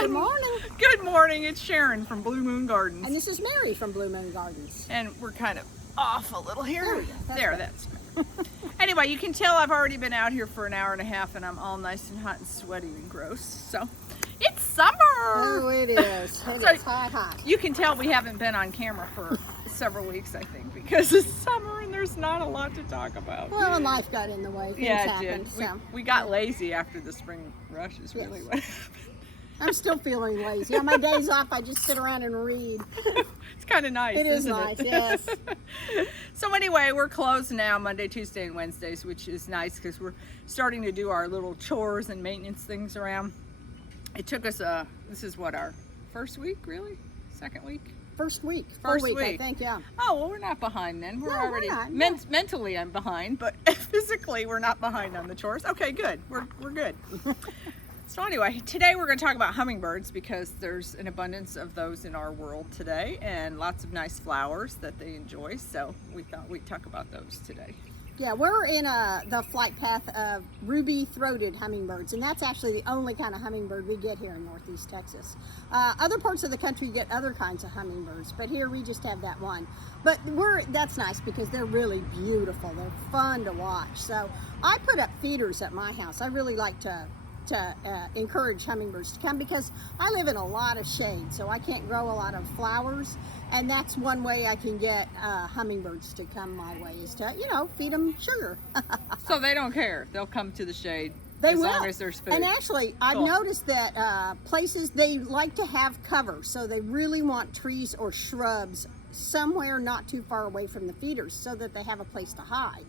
Good morning. Good morning. It's Sharon from Blue Moon Gardens. And this is Mary from Blue Moon Gardens. And we're kind of off a little here. That's Anyway, you can tell I've already been out here for an hour and a half and I'm all nice and hot and sweaty and gross. So, it's summer. Oh, it is. It is hot. You can tell we haven't been on camera for several weeks, I think, because it's summer and there's not a lot to talk about. Well, and life got in the way. Things happened. So. We got lazy after the spring rush is really what happened. I'm still feeling lazy. On my days off, I just sit around and read. It's kind of nice, It is isn't nice, it? yes. So anyway, we're closed now Monday, Tuesday, and Wednesdays, which is nice because we're starting to do our little chores and maintenance things around. It took us, this is what, our first week, really? Second week? First week. First week, week. I think, yeah. Oh, well, we're not behind then. We're already, not, mentally I'm behind, but physically we're not behind on the chores. Okay, good. We're good. So anyway, today we're going to talk about hummingbirds because there's an abundance of those in our world today and lots of nice flowers that they enjoy. So we thought we'd talk about those today. Yeah, we're in the flight path of ruby-throated hummingbirds, and that's actually the only kind of hummingbird we get here in Northeast Texas. Other parts of the country get other kinds of hummingbirds, but here we just have that one. But that's nice because they're really beautiful. They're fun to watch. So I put up feeders at my house. I really like to encourage hummingbirds to come because I live in a lot of shade, so I can't grow a lot of flowers, and that's one way I can get hummingbirds to come my way is to, feed them sugar. So they don't care. They'll come to the shade as long as there's food. And actually, I've noticed that places, they like to have cover, so they really want trees or shrubs somewhere not too far away from the feeders so that they have a place to hide.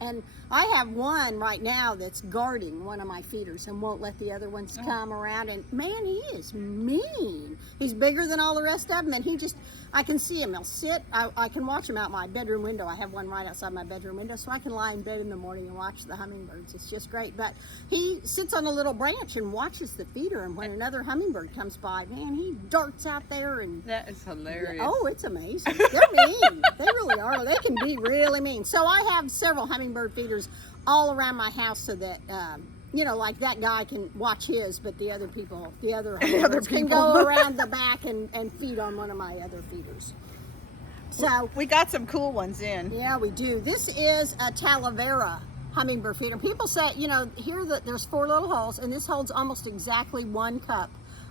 And I have one right now that's guarding one of my feeders and won't let the other ones come around. And man, he is mean. He's bigger than all the rest of them, and I can see him. He'll sit. I can watch him out my bedroom window. I have one right outside my bedroom window, so I can lie in bed in the morning and watch the hummingbirds. It's just great. But he sits on a little branch and watches the feeder, and when another hummingbird comes by, man, he darts out there. And that is hilarious. Oh, it's amazing. They're mean. They really are. They can be really mean. So I have several hummingbird feeders all around my house so that like that guy can watch his, but the other hummingbirds can go around the back and feed on one of my other feeders. So we got some cool ones in. Yeah, we do. This is a Talavera hummingbird feeder. People say, here that there's 4 little holes, and this holds almost exactly 1 cup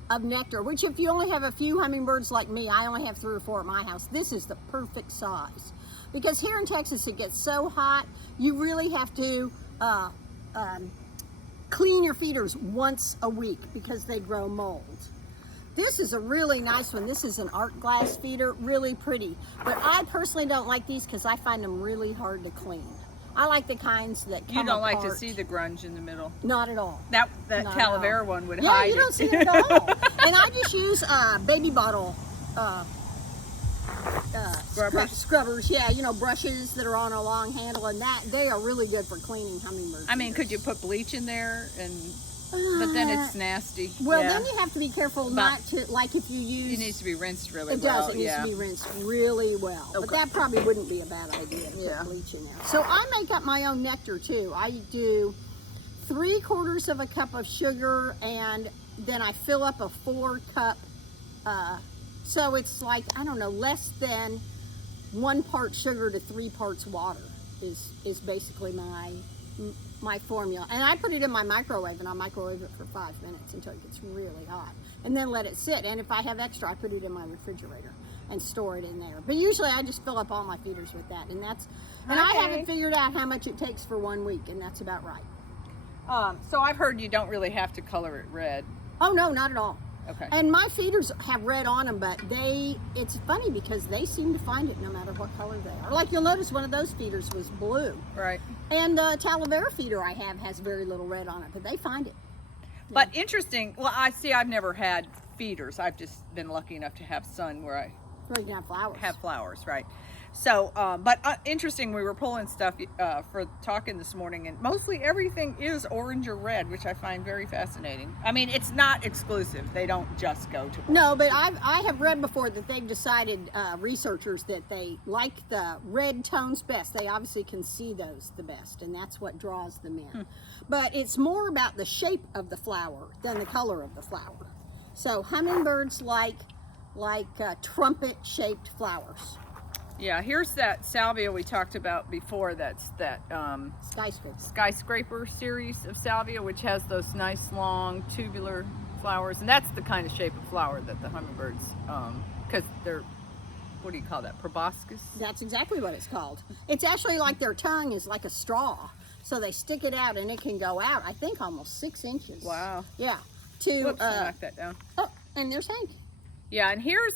of nectar, which if you only have a few hummingbirds like me, I only have 3 or 4 at my house, this is the perfect size. Because here in Texas it gets so hot, you really have to clean your feeders once a week because they grow mold. This is a really nice one. This is an art glass feeder, really pretty. But I personally don't like these because I find them really hard to clean. I like the kinds that come You don't apart. like to see the grunge in the middle. Not at all. That Talavera one would hide Yeah, you don't see it at all. And I just use baby bottle scrubbers, brushes that are on a long handle, and they are really good for cleaning hummingbirds. I mean, could you put bleach in there but then it's nasty. Well, then you have to be careful not to, like if you use... It needs to be rinsed really well. It does. It needs to be rinsed really well. Okay. But that probably wouldn't be a bad idea to put bleach in there. So I make up my own nectar too. I do 3/4 of a cup of sugar, and then I fill up a 4-cup so it's like, I don't know, less than 1 part sugar to 3 parts water is basically my formula. And I put it in my microwave, and I'll microwave it for 5 minutes until it gets really hot. And then let it sit. And if I have extra, I put it in my refrigerator and store it in there. But usually I just fill up all my feeders with that. And I haven't figured out how much it takes for 1 week, and that's about right. So I've heard you don't really have to color it red. Oh, no, not at all. Okay. And my feeders have red on them, but it's funny because they seem to find it no matter what color they are. Like you'll notice one of those feeders was blue. Right. And the Talavera feeder I have has very little red on it, but they find it. But interesting, well, I've never had feeders. I've just been lucky enough to have sun where you can have flowers. Have flowers, right. So, but interesting, we were pulling stuff for talking this morning, and mostly everything is orange or red, which I find very fascinating. I mean, it's not exclusive. They don't just go to orange. No, but I have read before that they've decided, researchers, that they like the red tones best. They obviously can see those the best, and that's what draws them in. But it's more about the shape of the flower than the color of the flower. So hummingbirds like trumpet-shaped flowers. Yeah, here's that salvia we talked about before. That's that skyscraper series of salvia, which has those nice long tubular flowers, and that's the kind of shape of flower that the hummingbirds, because they're, what do you call that, proboscis? That's exactly what it's called. It's actually like their tongue is like a straw, so they stick it out and it can go out, I think, almost 6 inches. Wow. Yeah. Whoops, knock that down. Oh, and there's Hank. Yeah, and here's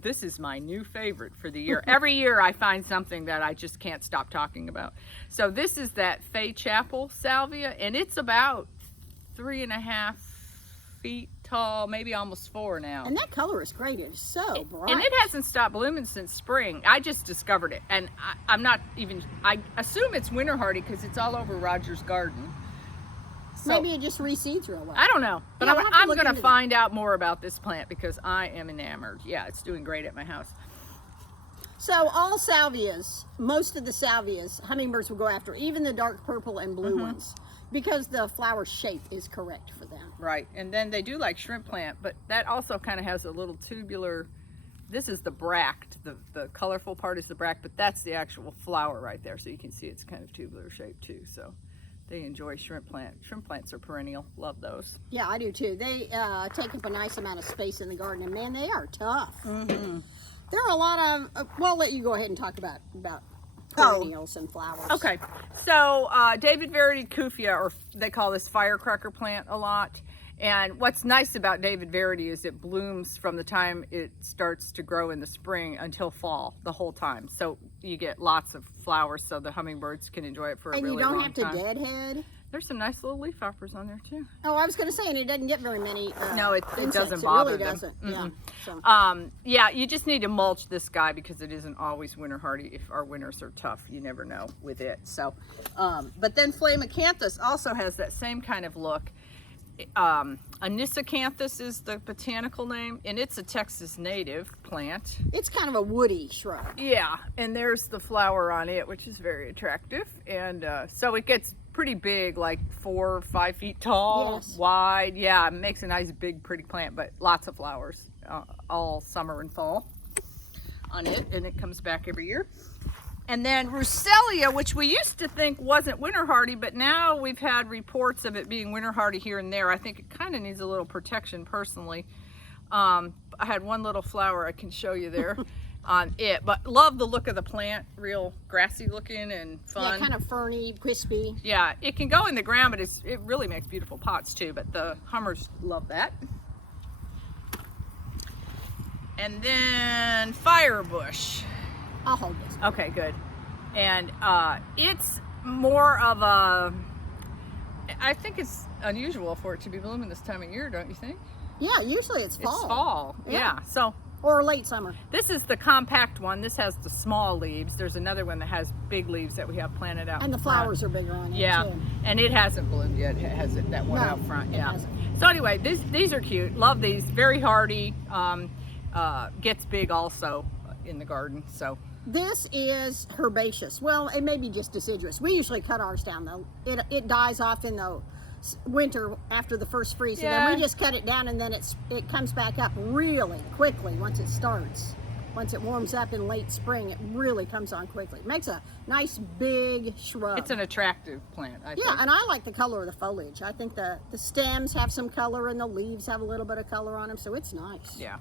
this is my new favorite for the year. Every year I find something that I just can't stop talking about. So this is that Fay Chapel salvia, and it's about 3.5 feet tall, maybe almost 4 now. And that color is great. It's so bright. And it hasn't stopped blooming since spring. I just discovered it, and I'm not even, I assume it's winter hardy because it's all over Roger's garden. So, maybe it just reseeds real well. I don't know, but Yeah, I'm going to find out more about this plant because I am enamored. Yeah, it's doing great at my house. So all salvias, most of the salvias, hummingbirds will go after, even the dark purple and blue ones, because the flower shape is correct for them. Right, and then they do like shrimp plant, but that also kind of has a little tubular, this is the bract, the colorful part is the bract, but that's the actual flower right there, so you can see it's kind of tubular shape too. So they enjoy shrimp plant. Shrimp plants are perennial. Love those. Yeah, I do too. They take up a nice amount of space in the garden, and man, they are tough. There are a lot of. Well, I'll let you go ahead and talk about perennials and flowers. Okay, so David Verity Kufia, or they call this firecracker plant a lot. And what's nice about David Verity is it blooms from the time it starts to grow in the spring until fall, the whole time. So you get lots of flowers, so the hummingbirds can enjoy it for a really long time. And you don't have to deadhead? There's some nice little leafhoppers on there too. Oh, I was going to say, and it doesn't get very many no, it insects. doesn't bother It really them. doesn't. Yeah. So. Yeah, you just need to mulch this guy because it isn't always winter hardy. If our winters are tough, you never know with it. So, but then flame Acanthus also has that same kind of look. Acanthus is the botanical name, and it's a Texas native plant. It's kind of a woody shrub. Yeah, and there's the flower on it, which is very attractive. And so it gets pretty big, like 4 or 5 feet tall, wide. Yeah, it makes a nice big pretty plant, but lots of flowers all summer and fall on it, and it comes back every year. And then Roselia, which we used to think wasn't winter hardy, but now we've had reports of it being winter hardy here and there. I think it kind of needs a little protection personally. I had one little flower I can show you there on it, but love the look of the plant, real grassy looking and fun. Yeah, kind of ferny, crispy. Yeah, it can go in the ground, but it really makes beautiful pots too, but the hummers love that. And then firebush. I'll hold this. Okay, good. And it's more of a, I think it's unusual for it to be blooming this time of year, don't you think? Yeah, usually it's fall. It's fall, yeah. So, or late summer. this is the compact one. This has the small leaves. There's another one that has big leaves that we have planted out. And the flowers are bigger on it, Yeah, too. and it hasn't bloomed yet. It has that one No, out front. it Yeah. hasn't. So anyway, these are cute. Love these. Very hardy. Gets big also in the garden. So. This is herbaceous. Well, it may be just deciduous. We usually cut ours down though. It dies off in the winter after the first freeze, and then we just cut it down, and then it comes back up really quickly once it starts. Once it warms up in late spring, it really comes on quickly. It makes a nice big shrub. It's an attractive plant, I think. Yeah, and I like the color of the foliage. I think the stems have some color and the leaves have a little bit of color on them, so it's nice. Yeah.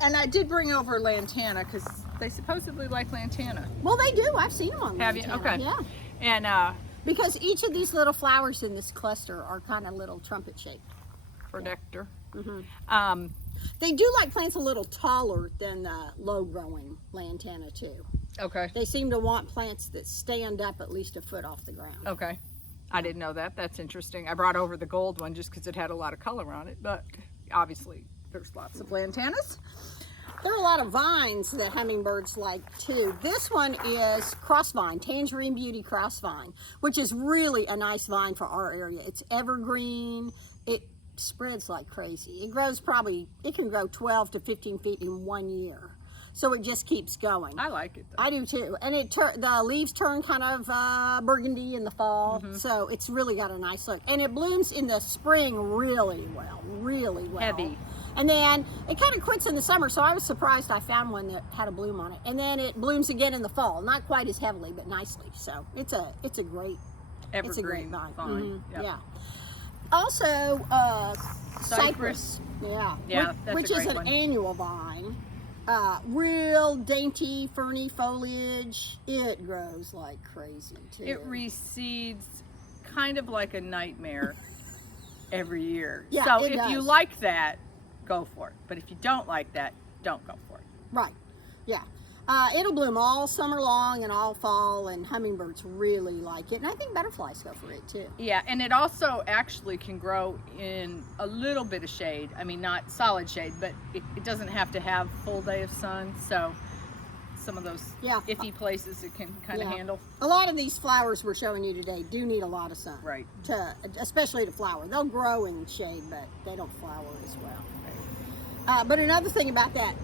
And I did bring over Lantana because they supposedly like Lantana. Well, they do. I've seen them on Have you? Lantana. Okay. Yeah. And because each of these little flowers in this cluster are kind of little trumpet shaped. for nectar. They do like plants a little taller than the low growing Lantana too. Okay. They seem to want plants that stand up at least a foot off the ground. Okay. I didn't know that. That's interesting. I brought over the gold one just because it had a lot of color on it, but obviously there's lots of Lantanas. There are a lot of vines that hummingbirds like too. This one is crossvine, Tangerine Beauty crossvine, which is really a nice vine for our area. It's evergreen. It spreads like crazy. It grows it can grow 12 to 15 feet in 1 year. So it just keeps going. I like it though. I do too. And the leaves turn kind of burgundy in the fall. So it's really got a nice look. And it blooms in the spring really well. Heavy. And then it kind of quits in the summer. So I was surprised I found one that had a bloom on it. And then it blooms again in the fall. Not quite as heavily, but nicely. So it's a great, Evergreen it's a great vine. Yep. Yeah. Also, cypress. Yeah, that's which a is great an one. annual vine. Real dainty, ferny foliage. It grows like crazy too. It reseeds kind of like a nightmare every year. Yeah, so it if you does. like that, go for it. But if you don't like that, don't go for it. Right. Yeah. It'll bloom all summer long and all fall, and hummingbirds really like it. And I think butterflies go for it too. Yeah, and it also actually can grow in a little bit of shade. I mean, not solid shade, but it doesn't have to have full day of sun. So some of those iffy places it can kind of handle. A lot of these flowers we're showing you today do need a lot of sun. Right. Especially to flower. They'll grow in shade, but they don't flower as well. But another thing about that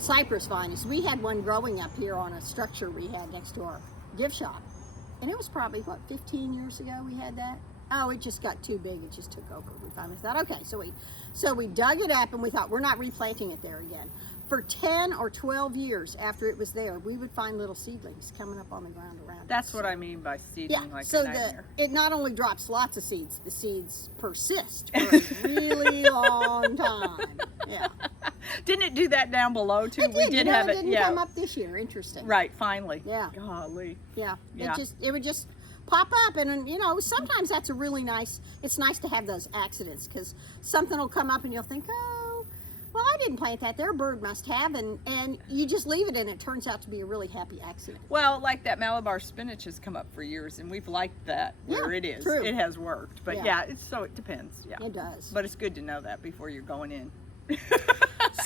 cypress vine is we had one growing up here on a structure we had next to our gift shop. And it was probably, 15 years ago we had that? Oh, it just got too big. It just took over. We finally thought, okay, so we dug it up and we thought, we're not replanting it there again. For 10 or 12 years after it was there, we would find little seedlings coming up on the ground around it. That's what I mean by seeding like so a nightmare. It not only drops lots of seeds, the seeds persist for a really long time. Yeah. Didn't it do that down below too? It did. We did have it. Didn't come up this year. Interesting. Right. Finally. Yeah. Golly. Yeah. Yeah. It would just pop up, and sometimes that's a really nice. It's nice to have those accidents because something will come up and you'll think, oh, well, I didn't plant that there. A bird must have, and you just leave it, and it turns out to be a really happy accident. Well, like that Malabar spinach has come up for years, and we've liked that where it is. True. It has worked, but it depends. Yeah. It does. But it's good to know that before you're going in.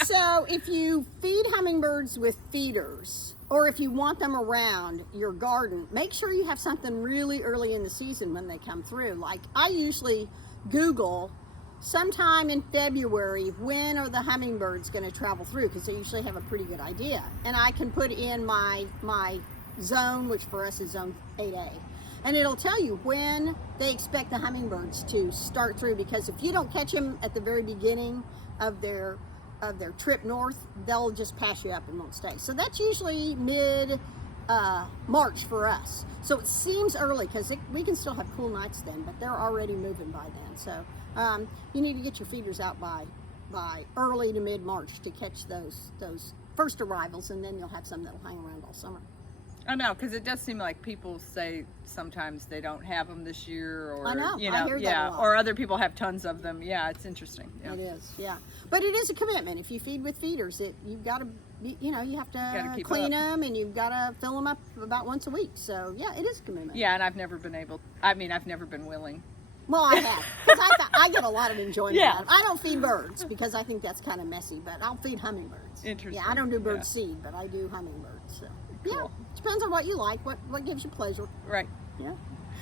So if you feed hummingbirds with feeders, or if you want them around your garden, make sure you have something really early in the season when they come through. Like I usually Google sometime in February, when are the hummingbirds going to travel through? Because they usually have a pretty good idea. And I can put in my zone, which for us is zone 8A. And it'll tell you when they expect the hummingbirds to start through, because if you don't catch them at the very beginning of their trip north, they'll just pass you up and won't stay. So that's usually mid March for us. So it seems early because we can still have cool nights then, but they're already moving by then. So you need to get your feeders out by early to mid March to catch those first arrivals, and then you'll have some that'll hang around all summer. I know, because it does seem like people say sometimes they don't have them this year, or I know, I hear that a lot. or other people have tons of them. Yeah, it's interesting. Yeah. It is, yeah. But it is a commitment. If you feed with feeders, you've got to, you have to clean them, and you've got to fill them up about once a week. So yeah, it is a commitment. Yeah, and I've never been willing. Well, I have, because I get a lot of enjoyment Yeah. out of it. I don't feed birds because I think that's kind of messy, but I'll feed hummingbirds. Interesting. Yeah, I don't do bird seed, but I do hummingbirds. So yeah, Cool. depends on what you like, what gives you pleasure. Right. Yeah.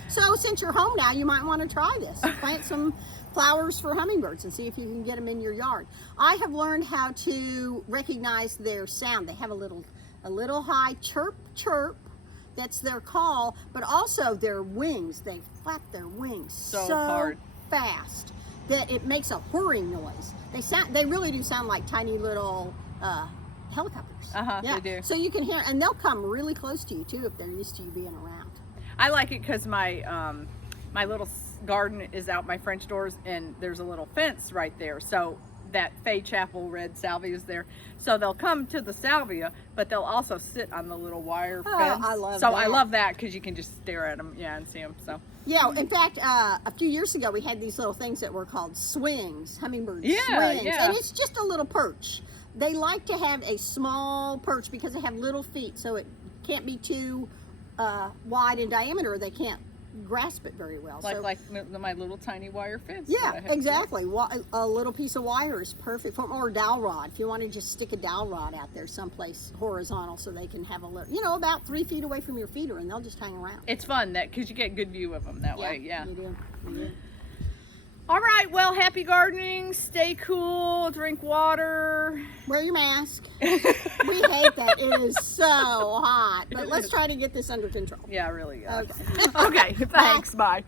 So since you're home now, you might want to try this. Plant some flowers for hummingbirds and see if you can get them in your yard. I have learned how to recognize their sound. They have a little high chirp chirp. That's their call, but also their wings. They flap their wings so hard, fast that it makes a whirring noise. They really do sound like tiny little helicopters. They do. So you can hear, and they'll come really close to you too if they're used to you being around. I like it because my little garden is out my French doors, and there's a little fence right there. So that Fay Chapel red salvia is there. So they'll come to the salvia, but they'll also sit on the little wire fence. I love that. that. I love that because you can just stare at them, and see them. So yeah, in fact, a few years ago we had these little things that were called swings, hummingbird swings, and it's just a little perch. They like to have a small perch because they have little feet, so it can't be too wide in diameter. They can't grasp it very well. Like my little tiny wire fence. Yeah, exactly. A little piece of wire is perfect or a dowel rod. If you want to just stick a dowel rod out there someplace horizontal so they can have a little, about 3 feet away from your feeder, and they'll just hang around. It's fun because you get good view of them that way. Yeah. You do. All right, well, happy gardening. Stay cool. Drink water. Wear your mask. We hate that. It is so hot. But let's try to get this under control. Yeah, really. Okay. Okay, thanks. Bye.